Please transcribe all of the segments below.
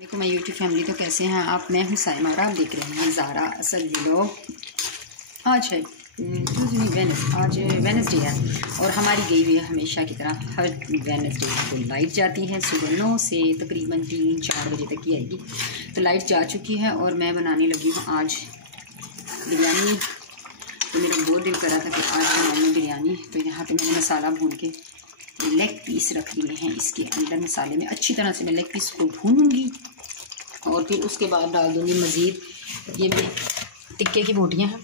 देखो मैं YouTube family, तो कैसे हैं आप। मैं हूँ साइमारा, आप देख रहे हैं ज़ारा असल व्लॉग। आज है आज वेडनेसडे है और हमारी गई हुई है हमेशा की तरह हर वेडनेसडे को लाइट जाती है। सुबह 9 से तकरीबन 3-4 बजे तक की आएगी। तो लाइट जा चुकी है और मैं बनाने लगी हूँ आज बिरयानी। तो मेरा बहुत दिल कर रहा था कि आज बनाऊँ बिरयानी। तो यहाँ पे मैंने मसाला भून के लेग पीस रख लिए हैं। इसके अंदर मसाले में अच्छी तरह से मैं लेग पीस को भूनूंगी और फिर उसके बाद डाल दूँगी मज़ीद ये मेरी टिक्के की बोटियाँ हैं,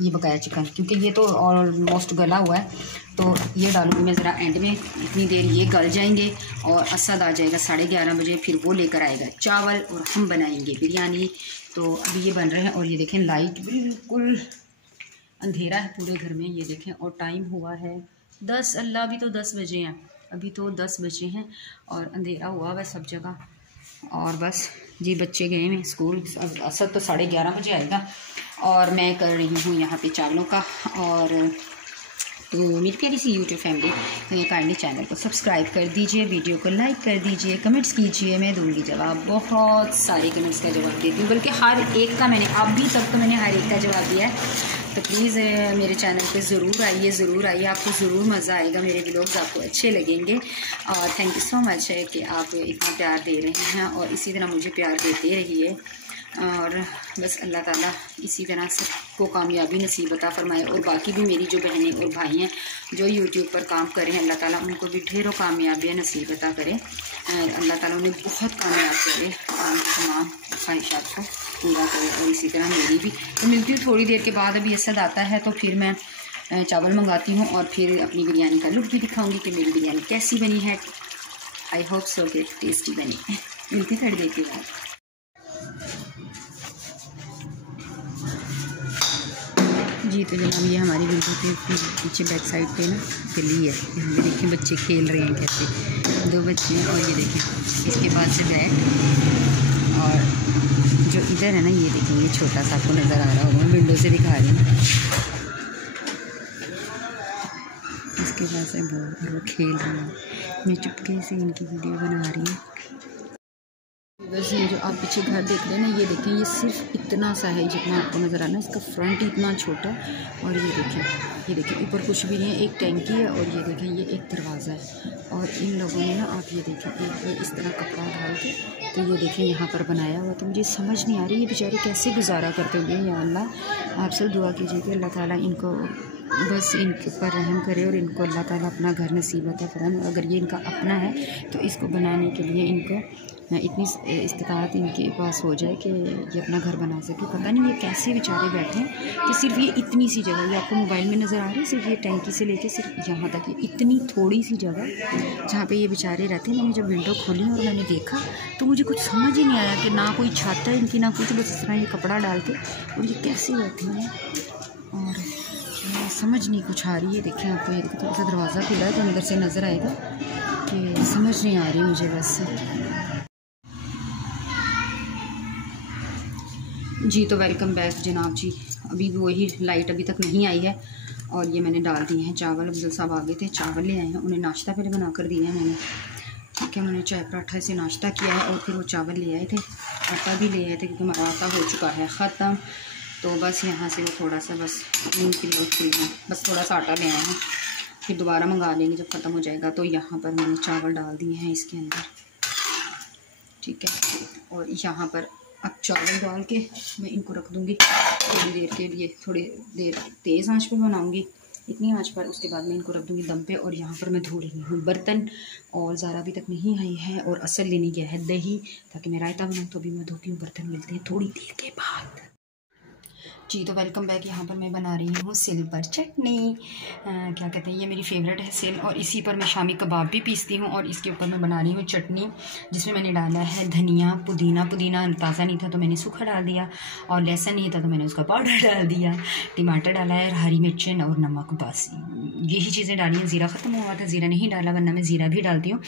ये बकाया चिकन, क्योंकि ये तो ऑलमोस्ट गला हुआ है। तो ये डालूँगी मैं ज़रा एंड में। इतनी देर ये गल जाएंगे और असद आ जाएगा 11:30 बजे, फिर वो लेकर आएगा चावल और हम बनाएंगे बिरयानी। तो अभी ये बन रहे हैं और ये देखें लाइट बिल्कुल अंधेरा है पूरे घर में, ये देखें। और टाइम हुआ है 10, अल्लाह अभी तो 10 बजे हैं, अभी तो 10 बजे हैं और अंधेरा हुआ हुआ सब जगह। और बस जी बच्चे गए हैं स्कूल, असद तो 11:30 बजे आएगा और मैं कर रही हूँ यहाँ पे चावलों का। और तो मेरी प्यारी सी यूट्यूब फैमिली, तो ये काइंडली चैनल को सब्सक्राइब कर दीजिए, वीडियो को लाइक कर दीजिए, कमेंट्स कीजिए, मैं दूँगी जवाब। बहुत सारे कमेंट्स का जवाब देती हूँ, बल्कि हर एक का मैंने अभी तक तो मैंने हर एक का जवाब दिया है। तो प्लीज़ मेरे चैनल पे ज़रूर आइए, आपको ज़रूर मज़ा आएगा, मेरे व्लॉग्स आपको अच्छे लगेंगे। और थैंक यू सो मच है कि आप इतना प्यार दे रहे हैं और इसी तरह मुझे प्यार देते रहिए। और बस अल्लाह ताला इसी तरह सबको कामयाबी नसीब अता फरमाए। और बाकी भी मेरी जो बहनें और भाई हैं जो यूट्यूब पर काम कर रहे हैं, अल्लाह ताला उनको भी ढेरों कामयाबियाँ नसीब अता करें। अल्लाह ताला उन्हें बहुत कामयाब करे, तमाम ख्वाहिशात को पूरा करे। और इसी तरह मेरी भी। तो मिलती हूँ थोड़ी देर के बाद, अभी असद आता है तो फिर मैं चावल मंगाती हूँ और फिर अपनी बिरयानी का लुक भी दिखाऊँगी कि मेरी बिरयानी कैसी बनी है। आई होप सो कि टेस्टी बनी। मिलती थोड़ी देर के बाद। जी तो जनाब ये हमारी विंडो के पीछे बैक साइड पे ना गली है, यहाँ पे देखिए बच्चे खेल रहे हैं कैसे, 2 बच्चे हैं। और ये देखिए इसके पास से बैट, और जो इधर है ना ये देखिए ये छोटा सा आपको नज़र आ रहा होगा, विंडो से दिखा रही हूँ। इसके पास है वो खेल रहे हैं, मैं चुपके से इनकी वीडियो बना रही हूँ। बस ये जो आप पीछे घर देख रहे हैं ना, ये देखें ये सिर्फ इतना सा है जितना आपको नज़र आ रहा है। इसका फ्रंट इतना छोटा, और ये देखें ऊपर कुछ भी नहीं है, एक टैंकी है और ये देखें ये एक दरवाज़ा है। और इन लोगों ने ना, आप ये देखें ये इस तरह कपड़ा डाल के, तो ये देखें यहाँ पर बनाया हुआ। तो मुझे समझ नहीं आ रही ये बेचारे कैसे गुजारा करते होंगे। या अल्लाह आप सब दुआ कीजिए कि अल्लाह ताला इनको बस इनके ऊपर रहम करे और इनको अल्लाह ताला अपना घर नसीब अता फरमाए। अगर ये इनका अपना है तो इसको बनाने के लिए इनको इतनी इस्तिताअत इनके पास हो जाए कि ये अपना घर बना सके। पता नहीं ये कैसे बेचारे बैठे हैं कि सिर्फ ये इतनी सी जगह, ये आपको मोबाइल में नज़र आ रही है, सिर्फ ये टैंकी से लेके सिर्फ यहाँ तक ये इतनी थोड़ी सी जगह जहाँ पे ये बेचारे रहते हैं। मैंने जब विंडो खोली और मैंने देखा तो मुझे कुछ समझ ही नहीं आया कि ना कोई छत है इनकी ना कुछ, बस इस तरह ये कपड़ा डाल के और ये कैसे बैठे हैं। और समझ नहीं कुछ आ रही है। देखिए आपको ये थोड़ा सा दरवाज़ा खुला है तो अंदर से नज़र आएगा कि समझ नहीं आ रही मुझे बस। जी तो वेलकम बैक जनाब जी। अभी वही लाइट अभी तक नहीं आई है और ये मैंने डाल दिए हैं चावल। अफजल साहब आ गए थे, चावल ले आए हैं, उन्हें नाश्ता पहले बना कर दिया है मैंने। ठीक है, उन्होंने चाय पराठा से नाश्ता किया है और फिर वो चावल ले आए थे, आटा भी ले आए थे क्योंकि हमारा आटा हो चुका है ख़त्म। तो बस यहाँ से वो थोड़ा सा बस 3 किलो बस थोड़ा सा आटा ले आए हैं, फिर दोबारा मंगा लेंगे जब ख़त्म हो जाएगा। तो यहाँ पर मैंने चावल डाल दिए हैं इसके अंदर, ठीक है। और यहाँ पर अब चावल डाल के मैं इनको रख दूँगी थोड़ी देर के लिए, थोड़ी देर तेज़ आंच पे बनाऊँगी, इतनी आंच पर। उसके बाद मैं इनको रख दूँगी दम पे। और यहाँ पर मैं धो रही हूँ बर्तन, और ज़ारा अभी तक नहीं आई है और असल लेने गया है दही, ताकि मैं रायता बनाऊँ। तो अभी मैं धोती हूँ बर्तन, मिलते हैं थोड़ी देर के बाद। जी तो वेलकम बैक। यहाँ पर मैं बना रही हूँ सिल पर चटनी, क्या कहते हैं, ये मेरी फेवरेट है सिल। और इसी पर मैं शामी कबाब भी पीसती हूँ और इसके ऊपर मैं बना रही हूँ चटनी, जिसमें मैंने डाला है धनिया, पुदीना ताज़ा नहीं था तो मैंने सूखा डाल दिया, और लहसुन नहीं था तो मैंने उसका पाउडर डाल दिया, टमाटर डाला है, हरी मिर्चें और नमक, बस यही चीज़ें डाली हैं। ज़ीरा ख़त्म हुआ था, ज़ीरा नहीं डाला, वरना मैं ज़ीरा भी डालती हूँ।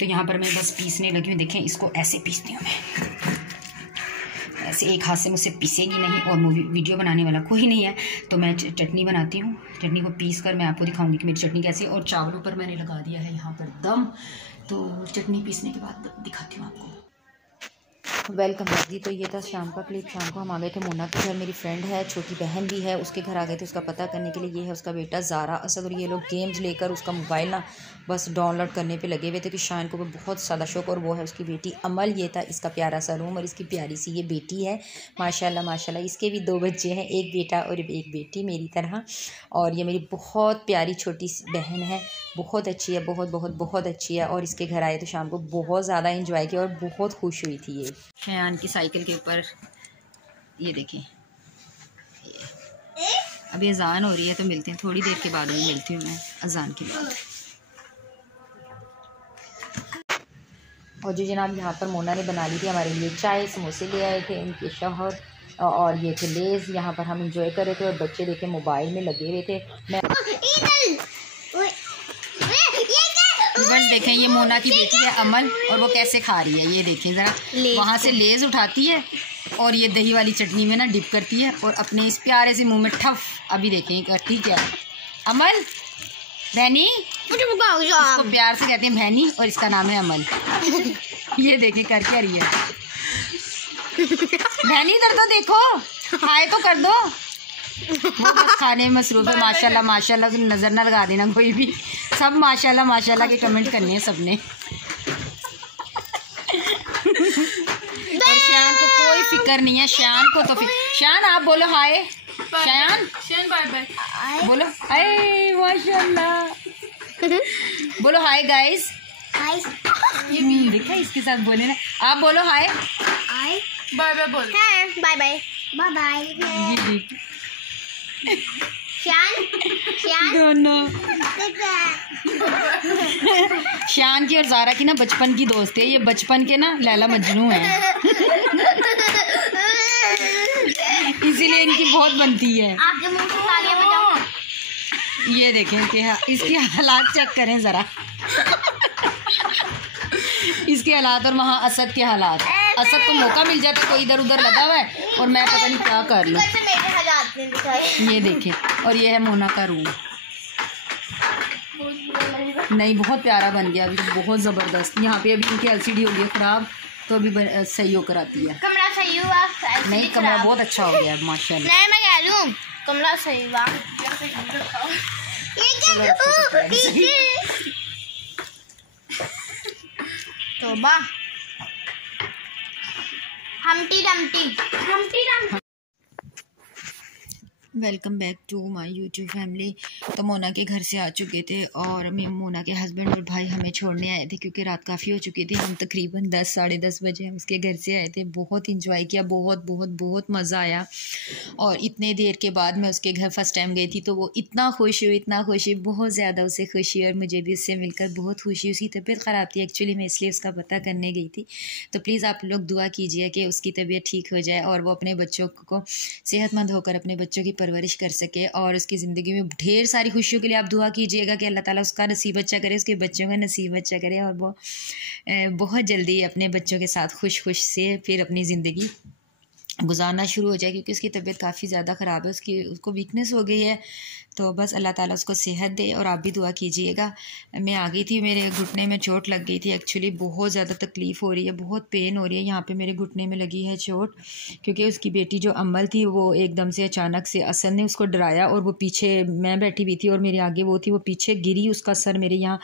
तो यहाँ पर मैं बस पीसने लगी हूँ। देखें इसको ऐसे पीसती हूँ मैं, ऐसे एक हाथ से मुझसे पीसेगी नहीं, और वीडियो बनाने वाला कोई नहीं है। तो मैं चटनी बनाती हूँ, चटनी को पीस कर मैं आपको दिखाऊंगी कि मेरी चटनी कैसी है। और चावलों पर मैंने लगा दिया है यहाँ पर दम, तो चटनी पीसने के बाद दिखाती हूँ आपको। वेलकम बैक जी। तो ये था शाम का क्लिप। शाम को हम आ गए थे मोना के घर। मेरी फ्रेंड है, छोटी बहन भी है, उसके घर आ गए थे उसका पता करने के लिए। ये है उसका बेटा ज़ारा असद, और ये लोग गेम्स लेकर उसका मोबाइल ना बस डाउनलोड करने पे लगे हुए थे कि शान को बहुत ज़्यादा शौक। और वो है उसकी बेटी अमल। ये था इसका प्यारा सा रूम और इसकी प्यारी सी ये बेटी है। माशाल्लाह माशाल्लाह। इसके भी 2 बच्चे हैं, एक बेटा और एक बेटी मेरी तरह। और ये मेरी बहुत प्यारी छोटी सी बहन है, बहुत अच्छी है, बहुत बहुत बहुत अच्छी है। और इसके घर आए तो शाम को बहुत ज़्यादा इंजॉय किया और बहुत खुश हुई थी। ये शयान की साइकिल के ऊपर ये देखें। अभी अजान हो रही है तो मिलते हैं थोड़ी देर के बाद। भी मिलती हूँ मैं अजान के बाद। और जो जनाब यहाँ पर मोना ने बना ली थी हमारे लिए चाय, समोसे ले आए थे इनके शौहर, और ये थे लेज़। यहाँ पर हम इंजॉय कर रहे थे और बच्चे देखे मोबाइल में लगे हुए थे। मैं बस देखें ये मोना की बेटी है अमल, और वो कैसे खा रही है। ये देखें ज़रा, वहाँ से लेज़ उठाती है और ये दही वाली चटनी में ना डिप करती है और अपने इस प्यारे से मुंह में ठफ। अभी देखें करती क्या है अमल। बहनी, इसको प्यार से कहते हैं बहनी और इसका नाम है अमल। ये देखें कर क्या रही है बहनी। इधर तो देखो, हाय तो कर दो। वो बस खाने में मसरूफ है। माशाल्लाह माशाल्लाह, तुम नज़र ना लगा देना कोई भी। सब माशाल्लाह माशाल्लाह के कमेंट करने हैं सबने। और शान को कोई फिक्र नहीं है। शान को तो शान आप बोलो हाय। शान बाय बाय बोलो हाय। माशाल्लाह बोलो हाय गाइस। हाय देखा इसके साथ बोले ना। आप बोलो हाय। हाय बाय बाय बोलो। Bye bye bye bye. दोनों शान की और ज़ारा की ना बचपन की दोस्त है। ये बचपन के ना लैला मजनू हैं। इसीलिए इनकी बहुत बनती है। आपके मुंह से तालियां बजाओ। ये देखें इसके हालात चेक करें ज़रा। इसके हालात और वहाँ असद के हालात। असद को मौका मिल जाता कोई इधर उधर लगा हुआ है और मैं पता नहीं क्या कर लूँ। ये देखें, और ये है मोना का रूम। नहीं बहुत प्यारा बन गया अभी, बहुत ज़बरदस्त। यहाँ पे अभी इनकी एलसीडी हो गई ख़राब, तो अभी सही होकर आती है। कमरा सही हुआ? नहीं कमरा बहुत अच्छा हो गया माशाल्लाह। नहीं मैं कह लूँ कमरा सही हुआ। तौबा Humpty Dumpty. Welcome back to my YouTube family. तो मोना के घर से आ चुके थे और मोना के हस्बैंड और भाई हमें छोड़ने आए थे क्योंकि रात काफ़ी हो चुकी थी। हम तकरीबन 10 साढ़े 10 बजे हम उसके घर से आए थे। बहुत इंजॉय किया, बहुत बहुत बहुत मज़ा आया। और इतने देर के बाद मैं उसके घर फर्स्ट टाइम गई थी तो वो इतना खुश हुई, इतना खुश हुई, बहुत ज़्यादा उसे खुशी। और मुझे भी उससे मिलकर बहुत खुशी। उसकी तबीयत ख़राब थी एक्चुअली, मैं इसलिए उसका पता करने गई थी। तो प्लीज़ आप लोग दुआ कीजिए कि उसकी तबीयत ठीक हो जाए और वो अपने बच्चों को सेहतमंद होकर अपने बच्चों की परवरिश कर सके। और उसकी ज़िंदगी में ढेर सारी खुशियों के लिए आप दुआ कीजिएगा कि अल्लाह ताला उसका नसीब अच्छा करे, उसके बच्चों का नसीब अच्छा करे और वो बहुत जल्दी अपने बच्चों के साथ खुश खुश से फिर अपनी ज़िंदगी गुजारना शुरू हो जाए। क्योंकि उसकी तबीयत काफ़ी ज़्यादा ख़राब है, उसको वीकनेस हो गई है। तो बस अल्लाह ताला उसको सेहत दे और आप भी दुआ कीजिएगा। मैं आ गई थी, मेरे घुटने में चोट लग गई थी एक्चुअली, बहुत ज़्यादा तकलीफ़ हो रही है, बहुत पेन हो रही है। यहाँ पे मेरे घुटने में लगी है चोट क्योंकि उसकी बेटी जो अमल थी वो एकदम से अचानक से असद ने उसको डराया और वो पीछे, मैं बैठी हुई थी और मेरे आगे वो थी, वो पीछे गिरी, उसका सर मेरे यहाँ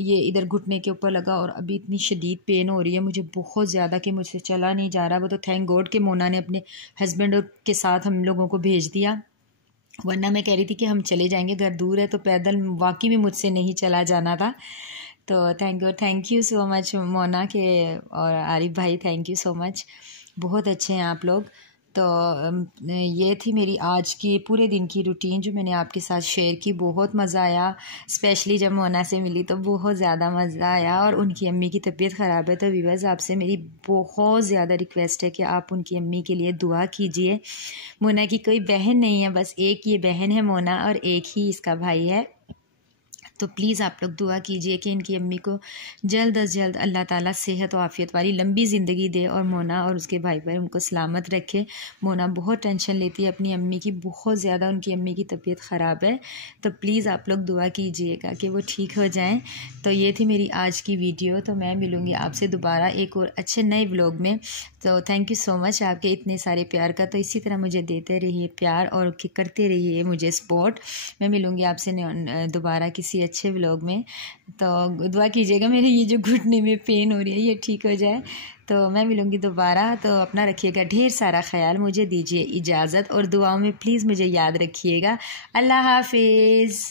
ये इधर घुटने के ऊपर लगा और अभी इतनी शदीद पेन हो रही है मुझे बहुत ज़्यादा कि मुझसे चला नहीं जा रहा। वो तो थैंक गॉड कि मोना ने अपने हस्बैंड के साथ हम लोगों को भेज दिया, वरना मैं कह रही थी कि हम चले जाएंगे, घर दूर है तो पैदल वाकई में मुझसे नहीं चला जाना था। तो thank you so much Mona के और आरिफ भाई, थैंक यू सो मच, बहुत अच्छे हैं आप लोग। तो ये थी मेरी आज की पूरे दिन की रूटीन जो मैंने आपके साथ शेयर की। बहुत मज़ा आया, स्पेशली जब मोना से मिली तो बहुत ज़्यादा मज़ा आया। और उनकी अम्मी की तबीयत ख़राब है तो व्यूअर्स आपसे मेरी बहुत ज़्यादा रिक्वेस्ट है कि आप उनकी अम्मी के लिए दुआ कीजिए। मोना की कोई बहन नहीं है, बस एक ये बहन है मोना और एक ही इसका भाई है। तो प्लीज़ आप लोग दुआ कीजिए कि इनकी अम्मी को जल्द अज जल्द अल्लाह ताला सेहत और आफ़ियत वाली लंबी ज़िंदगी दे और मोना और उसके भाई भाई उनको सलामत रखे। मोना बहुत टेंशन लेती है अपनी अम्मी की, बहुत ज़्यादा उनकी अम्मी की तबीयत ख़राब है। तो प्लीज़ आप लोग दुआ कीजिएगा कि वो ठीक हो जाएं। तो ये थी मेरी आज की वीडियो। तो मैं मिलूँगी आपसे दोबारा एक और अच्छे नए व्लॉग में। तो थैंक यू सो मच आपके इतने सारे प्यार का। तो इसी तरह मुझे देते रहिए प्यार और करते रहिए मुझे सपोर्ट। मैं मिलूँगी आपसे दोबारा किसी अच्छे व्लॉग में। तो दुआ कीजिएगा मेरे ये जो घुटने में पेन हो रही है ये ठीक हो जाए। तो मैं मिलूँगी दोबारा। तो अपना रखिएगा ढेर सारा ख्याल। मुझे दीजिए इजाज़त और दुआओं में प्लीज़ मुझे याद रखिएगा। अल्लाह हाफिज़।